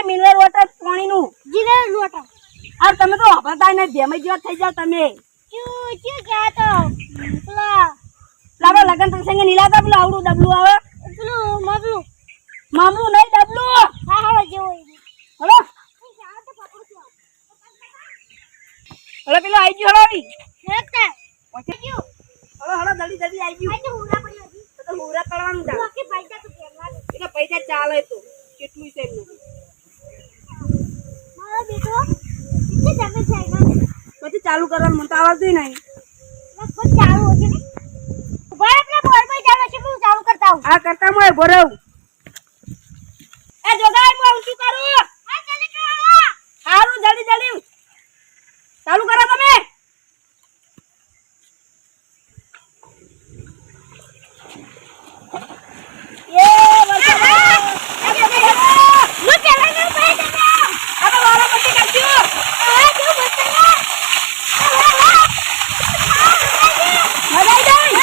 ને mineral water પાણીનું જીનરલ water. આ તમે તો વાપરતા ને ભેમઈ જેવા થઈ જાવ તમે. શું ક્યાં તો પેલા લાવો લગન પ્રસંગે નીલાતા પેલું આવડું ડબલું આવે પેલું મગલું મામલું નહીં ડબલું. હા હા જેવો હલો હલો પેલો આવી ગયો હળાવી હેતા હલો હલો જલ્દી જલ્દી આવી ગયું. આજે હુરા પડી હતી તો હુરા કરવાનું તા ઓકે પૈસા તો કેવાનું એટલે પૈસા ચાલે તો કેટલું છે એમનું મારો બેટો કેટલી જમે છે એનો પછી ચાલુ કરવાનું મને તો આવડતું નહીં. લગભગ ચાલુ હશે ને ઉભા એટલે બોલ પર ચાલુ છે હું ચાલુ કરતા હું આ કરતા મોય ભરવ એ જોગાઈ હું ઊંચું કરું. આ જલ્દી કરો હારું જલ્દી જલ્દી ચાલુ કરો તમે. એ વરસાદ હું પેલા ને ભાઈ દાદા આ તો વાળા પછી કરજો. આ જો બતલા મજાઈ દઈ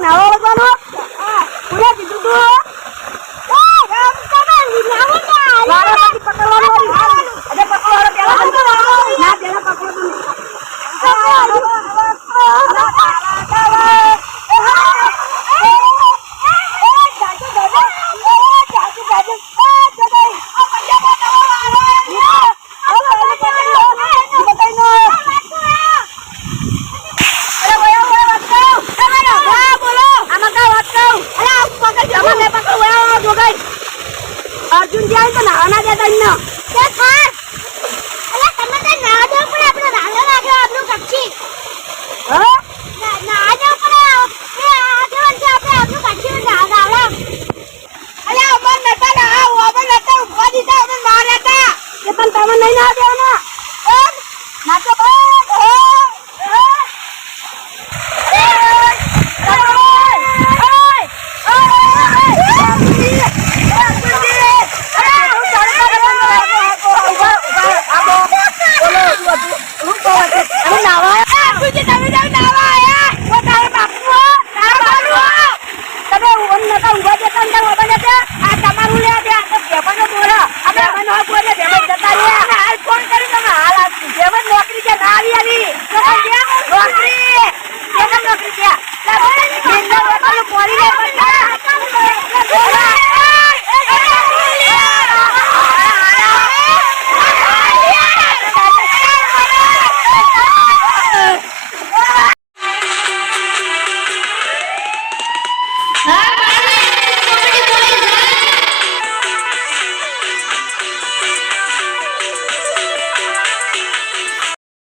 નો નો અર્જુન જાય તો નાના દેતા ન તે ખાર અલા તમે તો ના દો પણ આપણે રાલો લાગ્યો આપણું કચ્છી હા